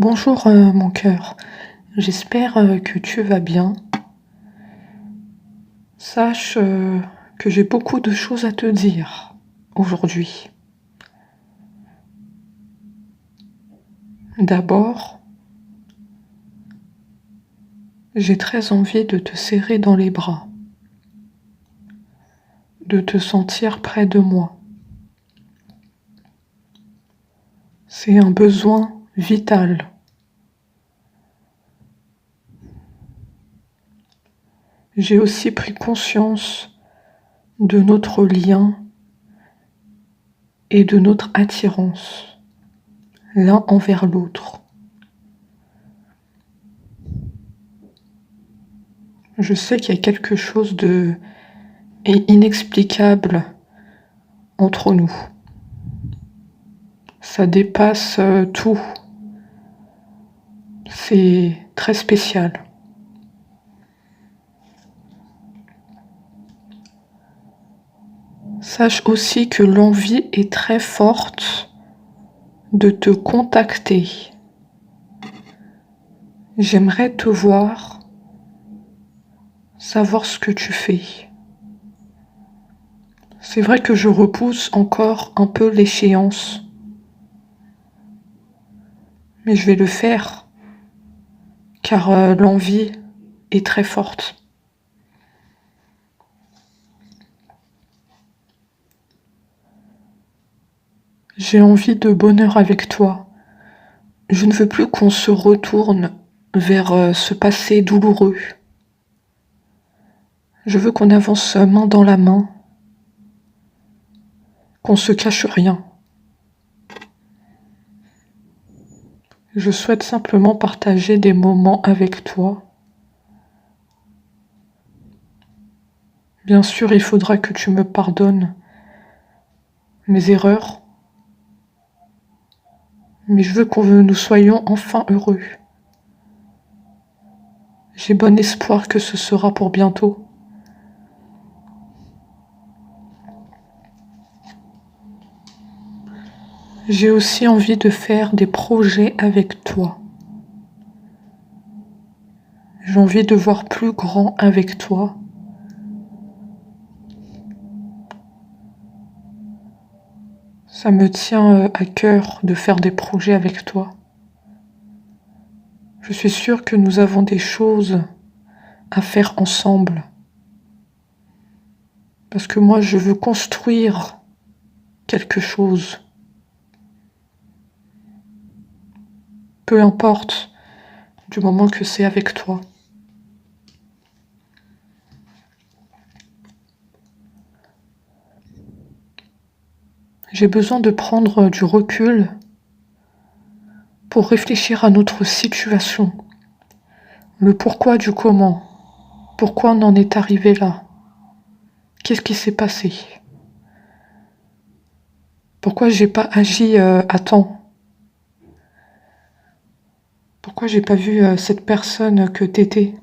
Bonjour mon cœur, j'espère que tu vas bien. Sache que j'ai beaucoup de choses à te dire aujourd'hui. D'abord, j'ai très envie de te serrer dans les bras, de te sentir près de moi. C'est un besoin vital. J'ai aussi pris conscience de notre lien et de notre attirance l'un envers l'autre. Je sais qu'il y a quelque chose de inexplicable entre nous. Ça dépasse tout. C'est très spécial. Sache aussi que l'envie est très forte de te contacter. J'aimerais te voir, savoir ce que tu fais. C'est vrai que je repousse encore un peu l'échéance, mais je vais le faire, car l'envie est très forte. J'ai envie de bonheur avec toi. Je ne veux plus qu'on se retourne vers ce passé douloureux. Je veux qu'on avance main dans la main, qu'on se cache rien. Je souhaite simplement partager des moments avec toi. Bien sûr, il faudra que tu me pardonnes mes erreurs, mais je veux que nous soyons enfin heureux. J'ai bon espoir que ce sera pour bientôt. J'ai aussi envie de faire des projets avec toi. J'ai envie de voir plus grand avec toi. Ça me tient à cœur de faire des projets avec toi. Je suis sûre que nous avons des choses à faire ensemble. Parce que moi, je veux construire quelque chose. Peu importe, du moment que c'est avec toi. J'ai besoin de prendre du recul pour réfléchir à notre situation. Le pourquoi du comment. Pourquoi on en est arrivé là? Qu'est-ce qui s'est passé? Pourquoi j'ai pas agi à temps? Pourquoi j'ai pas vu cette personne que t'étais?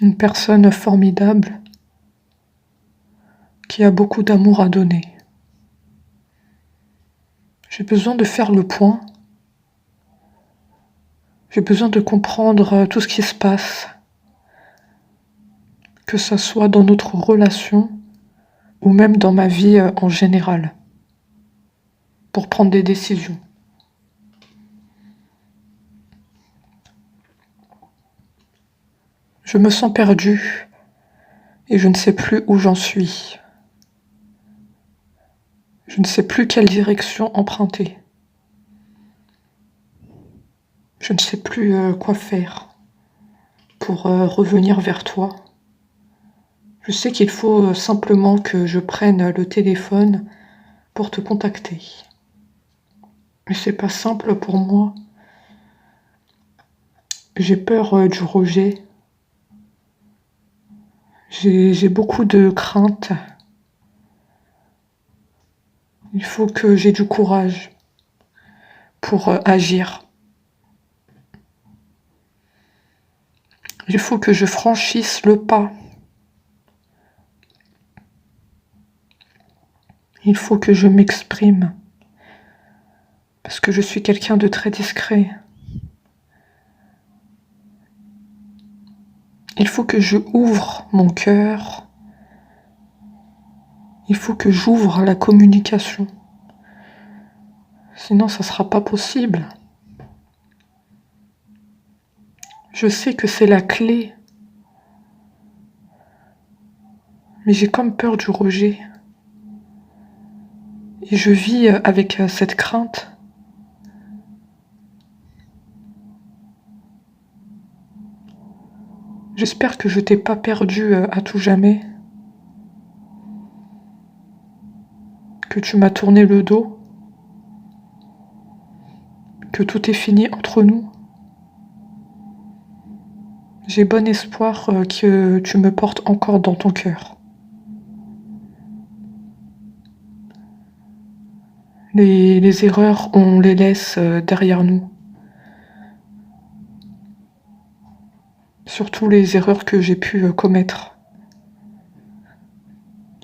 Une personne formidable qui a beaucoup d'amour à donner. J'ai besoin de faire le point. J'ai besoin de comprendre tout ce qui se passe. Que ça soit dans notre relation ou même dans ma vie en général. Pour prendre des décisions. Je me sens perdue et je ne sais plus où j'en suis. Je ne sais plus quelle direction emprunter. Je ne sais plus quoi faire pour revenir vers toi. Je sais qu'il faut simplement que je prenne le téléphone pour te contacter. Mais c'est pas simple pour moi. J'ai peur du rejet. J'ai beaucoup de craintes. Il faut que j'ai du courage pour agir. Il faut que je franchisse le pas. Il faut que je m'exprime. Parce que je suis quelqu'un de très discret. Il faut que je ouvre mon cœur. Il faut que j'ouvre la communication. Sinon, ça ne sera pas possible. Je sais que c'est la clé. Mais j'ai comme peur du rejet. Et je vis avec cette crainte. J'espère que je t'ai pas perdu à tout jamais. Que tu m'as tourné le dos. Que tout est fini entre nous. J'ai bon espoir que tu me portes encore dans ton cœur. Les erreurs, on les laisse derrière nous. Surtout les erreurs que j'ai pu commettre.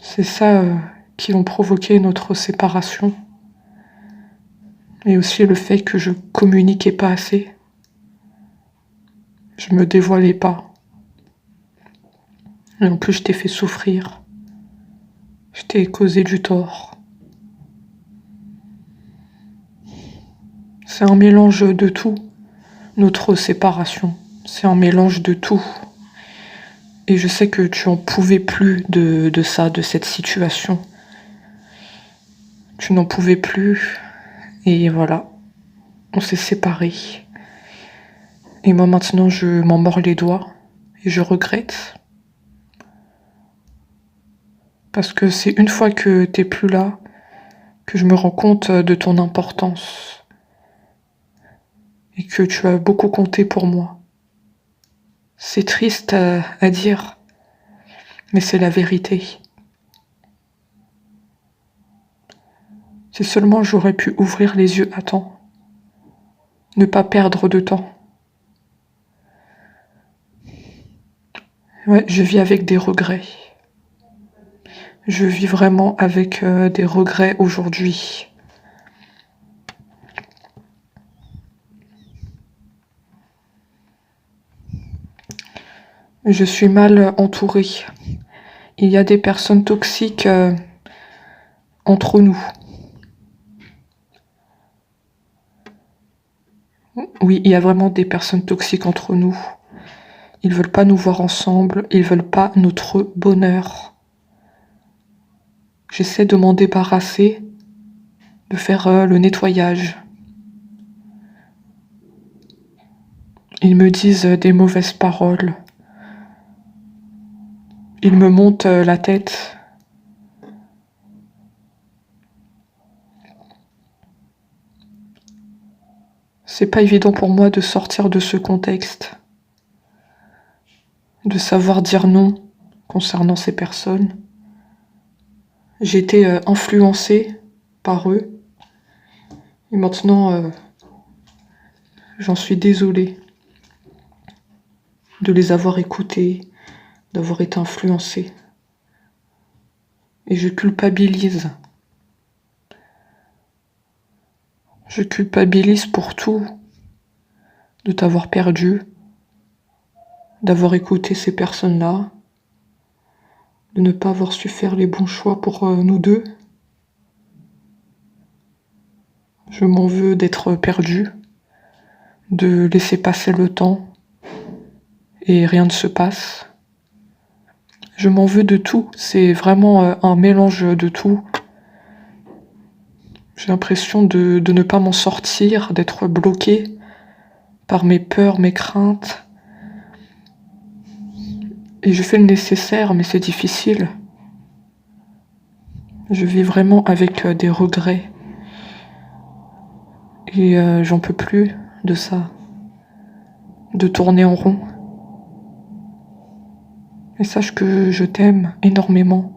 C'est ça qui ont provoqué notre séparation. Et aussi le fait que je communiquais pas assez. Je me dévoilais pas. Et en plus, je t'ai fait souffrir. Je t'ai causé du tort. C'est un mélange de tout, notre séparation. C'est un mélange de tout. Et je sais que tu en pouvais plus de ça, de cette situation. Tu n'en pouvais plus. Et voilà, on s'est séparés. Et moi maintenant, je m'en mords les doigts. Et je regrette. Parce que c'est une fois que t'es plus là que je me rends compte de ton importance. Et que tu as beaucoup compté pour moi. C'est triste à dire, mais c'est la vérité. Si seulement j'aurais pu ouvrir les yeux à temps, ne pas perdre de temps. Ouais, je vis avec des regrets. Je vis vraiment avec des regrets aujourd'hui. Je suis mal entourée. Il y a des personnes toxiques entre nous. Oui, il y a vraiment des personnes toxiques entre nous. Ils veulent pas nous voir ensemble, ils veulent pas notre bonheur. J'essaie de m'en débarrasser, de faire le nettoyage. Ils me disent des mauvaises paroles. Ils me montent la tête. C'est pas évident pour moi de sortir de ce contexte, de savoir dire non concernant ces personnes. J'ai été influencée par eux et maintenant j'en suis désolée de les avoir écoutés, d'avoir été influencée. Et je culpabilise. Je culpabilise pour tout, de t'avoir perdu, d'avoir écouté ces personnes-là, de ne pas avoir su faire les bons choix pour nous deux. Je m'en veux d'être perdue, de laisser passer le temps et rien ne se passe. Je m'en veux de tout, c'est vraiment un mélange de tout. J'ai l'impression de ne pas m'en sortir, d'être bloquée par mes peurs, mes craintes. Et je fais le nécessaire, mais c'est difficile. Je vis vraiment avec des regrets. Et j'en peux plus de ça. De tourner en rond. Et sache que je t'aime énormément.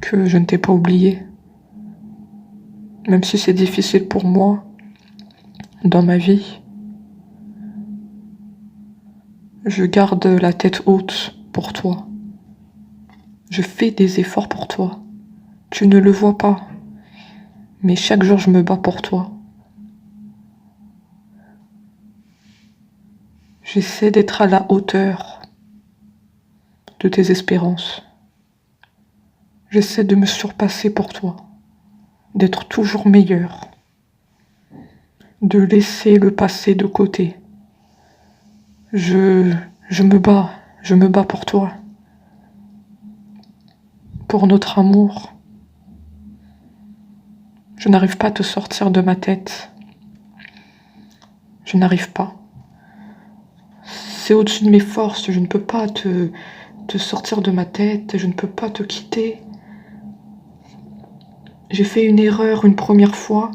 Que je ne t'ai pas oublié. Même si c'est difficile pour moi, dans ma vie, je garde la tête haute pour toi. Je fais des efforts pour toi. Tu ne le vois pas. Mais chaque jour, je me bats pour toi. J'essaie d'être à la hauteur de tes espérances. J'essaie de me surpasser pour toi, d'être toujours meilleur, de laisser le passé de côté. Je, je me bats pour toi, pour notre amour. Je n'arrive pas à te sortir de ma tête. Je n'arrive pas. C'est au-dessus de mes forces, je ne peux pas te sortir de ma tête, je ne peux pas te quitter. J'ai fait une erreur une première fois,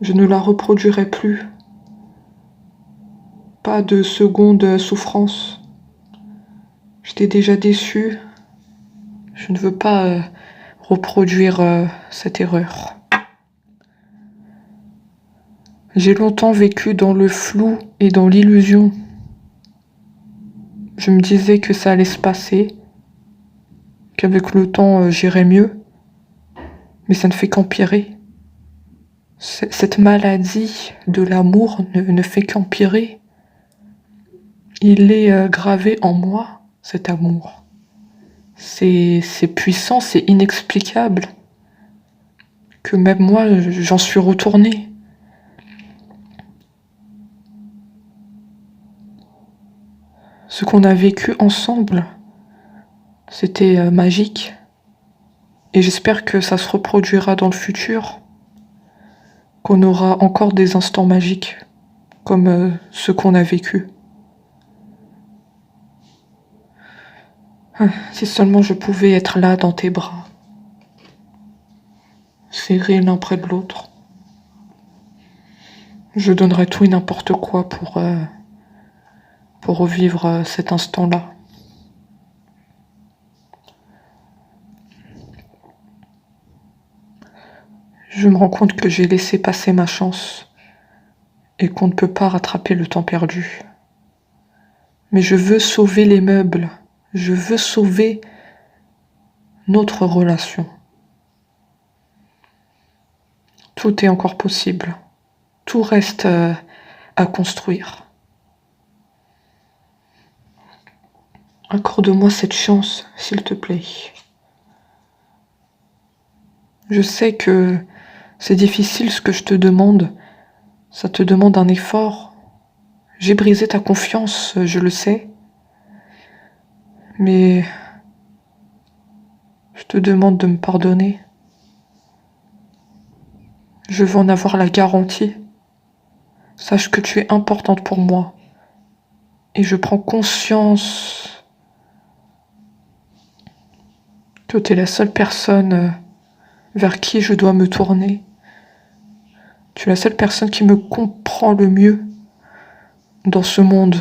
je ne la reproduirai plus. Pas de seconde souffrance. Je t'ai déjà déçu, je ne veux pas reproduire cette erreur. J'ai longtemps vécu dans le flou et dans l'illusion. Je me disais que ça allait se passer, qu'avec le temps j'irais mieux, mais ça ne fait qu'empirer. Cette maladie de l'amour ne fait qu'empirer. Il est gravé en moi, cet amour. C'est puissant, c'est inexplicable, que même moi j'en suis retournée. Ce qu'on a vécu ensemble, c'était magique. Et j'espère que ça se reproduira dans le futur, qu'on aura encore des instants magiques, comme ceux qu'on a vécus. Si seulement je pouvais être là dans tes bras, serrés l'un près de l'autre. Je donnerais tout et n'importe quoi pour revivre cet instant-là. Je me rends compte que j'ai laissé passer ma chance et qu'on ne peut pas rattraper le temps perdu. Mais je veux sauver les meubles, je veux sauver notre relation. Tout est encore possible, tout reste à construire. Accorde-moi cette chance, s'il te plaît. Je sais que c'est difficile ce que je te demande, ça te demande un effort. J'ai brisé ta confiance, je le sais, mais je te demande de me pardonner. Je veux en avoir la garantie. Sache que tu es importante pour moi. Et je prends conscience que tu es la seule personne vers qui je dois me tourner. Tu es la seule personne qui me comprend le mieux dans ce monde.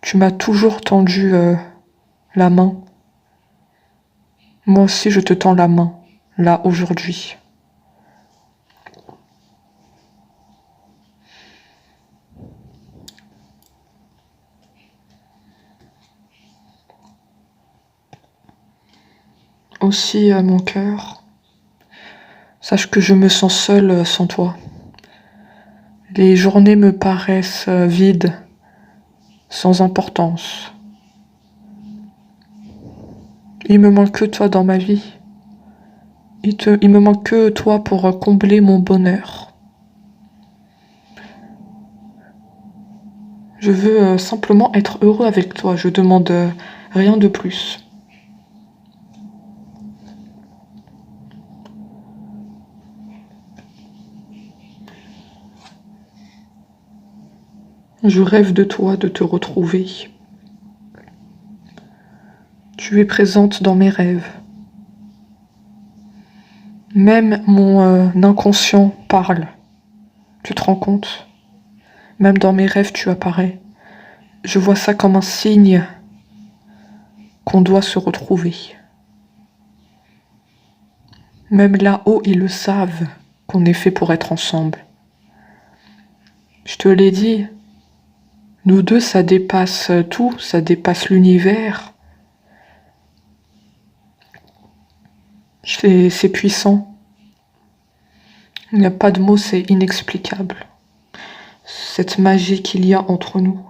Tu m'as toujours tendu la main. Moi aussi je te tends la main, là, aujourd'hui. Aussi, mon cœur, sache que je me sens seule sans toi. Les journées me paraissent vides, sans importance. Il me manque que toi dans ma vie. Il me manque que toi pour combler mon bonheur. Je veux simplement être heureux avec toi, je demande rien de plus. Je rêve de toi, de te retrouver. Tu es présente dans mes rêves. Même mon inconscient parle. Tu te rends compte? Même dans mes rêves, tu apparais. Je vois ça comme un signe qu'on doit se retrouver. Même là-haut, ils le savent qu'on est fait pour être ensemble. Je te l'ai dit, nous deux, ça dépasse tout, ça dépasse l'univers. C'est puissant. Il n'y a pas de mots, c'est inexplicable. Cette magie qu'il y a entre nous.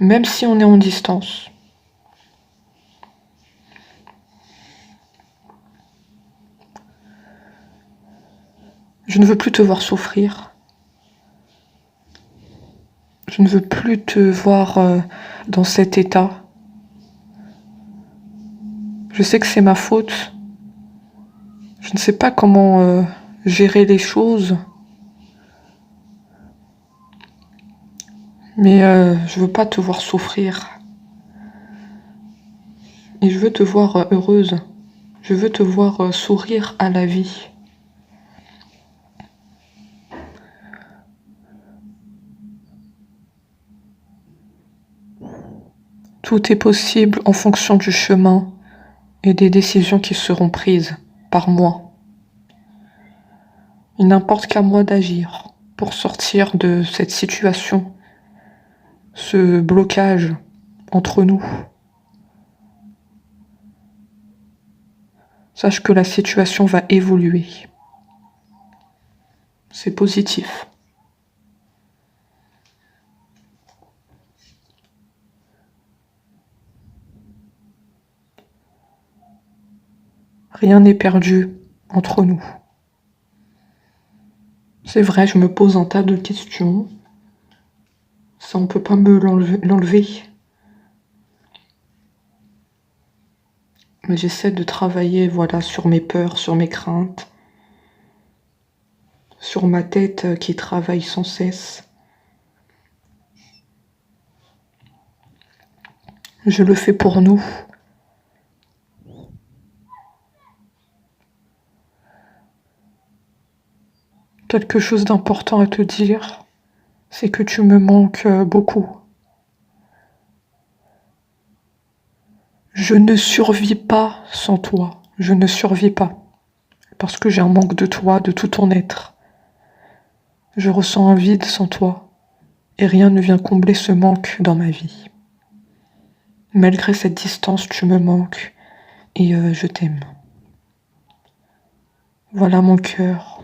Même si on est en distance. Je ne veux plus te voir souffrir. Je ne veux plus te voir dans cet état. Je sais que c'est ma faute. Je ne sais pas comment gérer les choses. Mais je veux pas te voir souffrir. Et je veux te voir heureuse. Je veux te voir sourire à la vie. Tout est possible en fonction du chemin et des décisions qui seront prises par moi. Il n'importe qu'à moi d'agir pour sortir de cette situation, ce blocage entre nous. Sache que la situation va évoluer. C'est positif. Rien n'est perdu entre nous. C'est vrai, je me pose un tas de questions. Ça, on peut pas me l'enlever. Mais j'essaie de travailler, voilà, sur mes peurs, sur mes craintes, sur ma tête qui travaille sans cesse. Je le fais pour nous. Quelque chose d'important à te dire, c'est que tu me manques beaucoup. Je ne survis pas sans toi. Je ne survis pas. Parce que j'ai un manque de toi, de tout ton être. Je ressens un vide sans toi. Et rien ne vient combler ce manque dans ma vie. Malgré cette distance, tu me manques. Et je t'aime. Voilà mon cœur.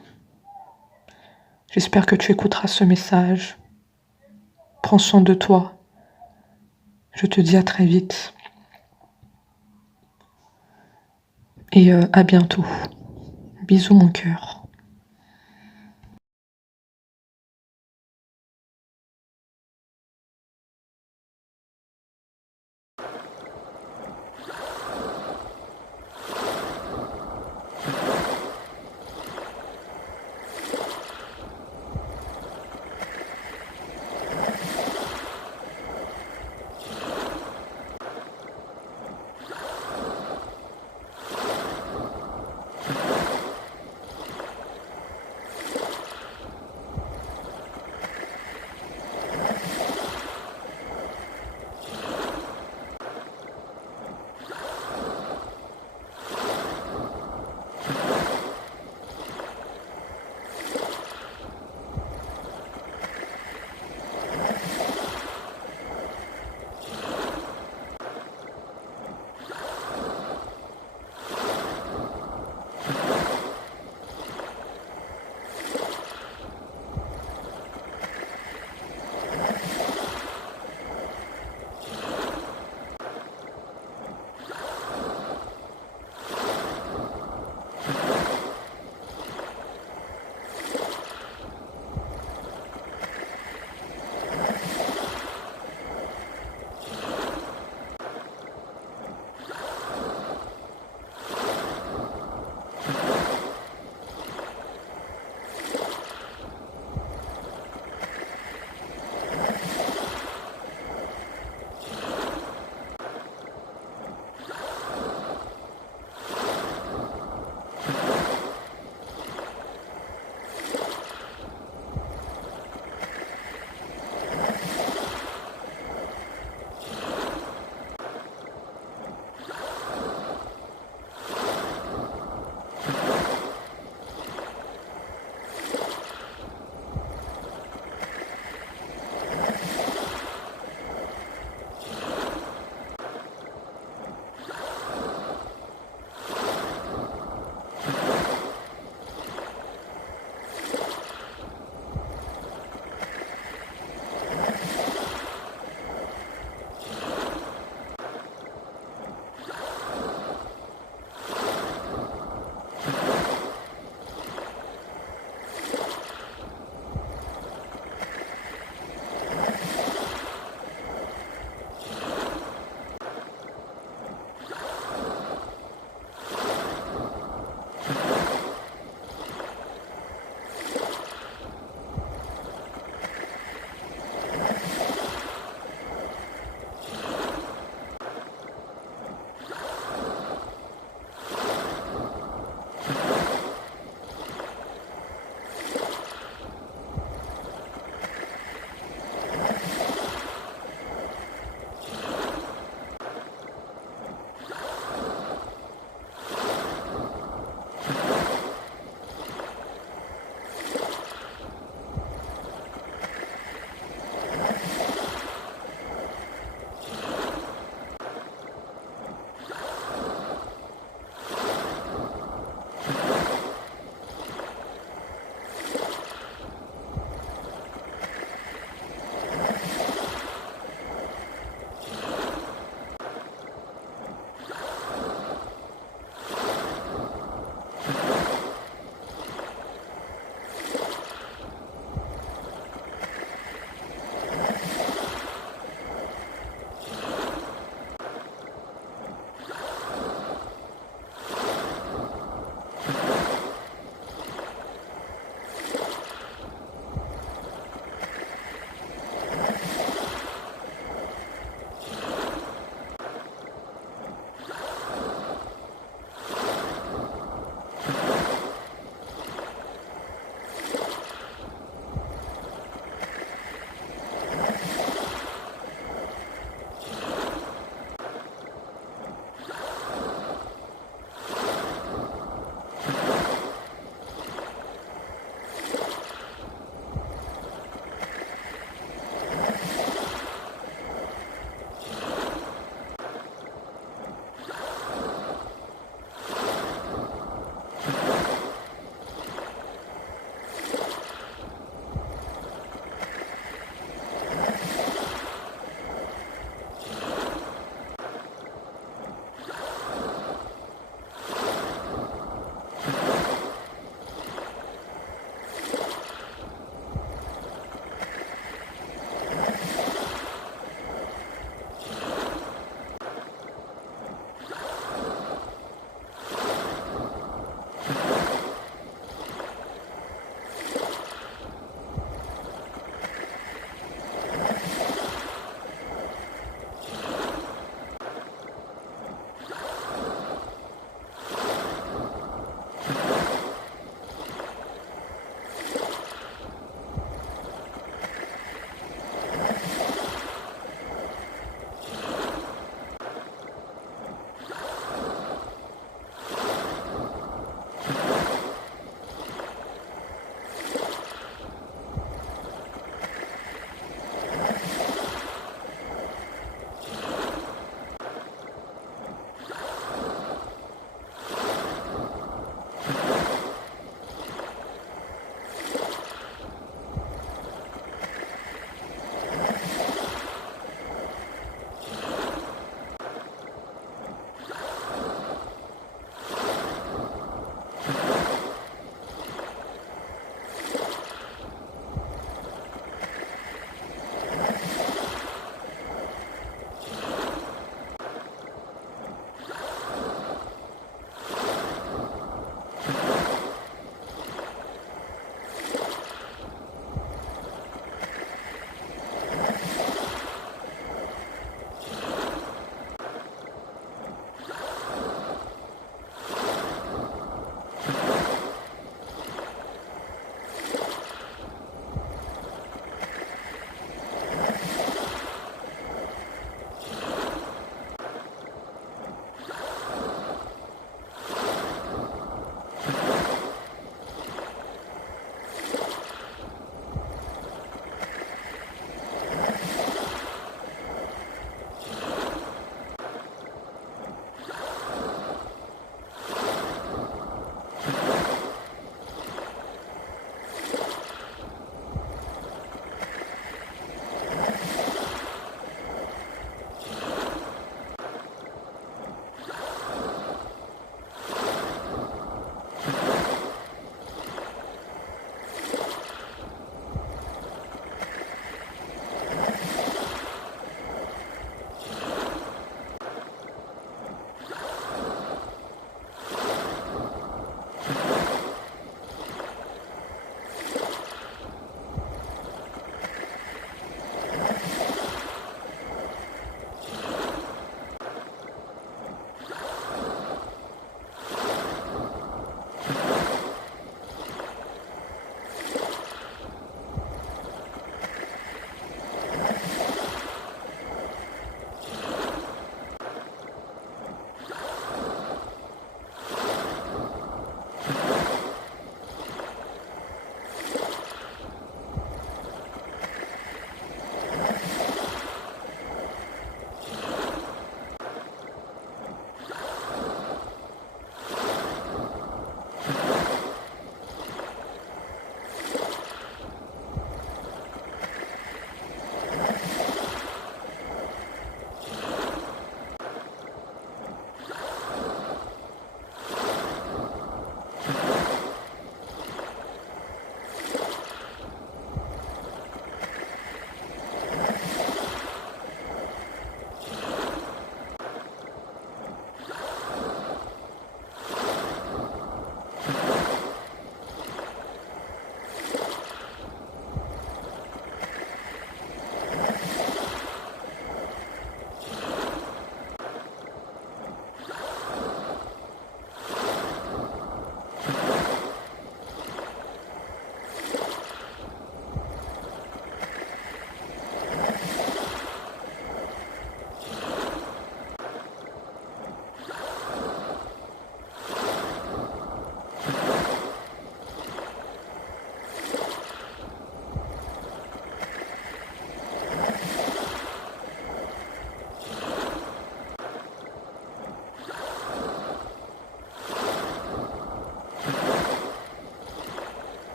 J'espère que tu écouteras ce message. Prends soin de toi. Je te dis à très vite. Et à bientôt. Bisous mon cœur.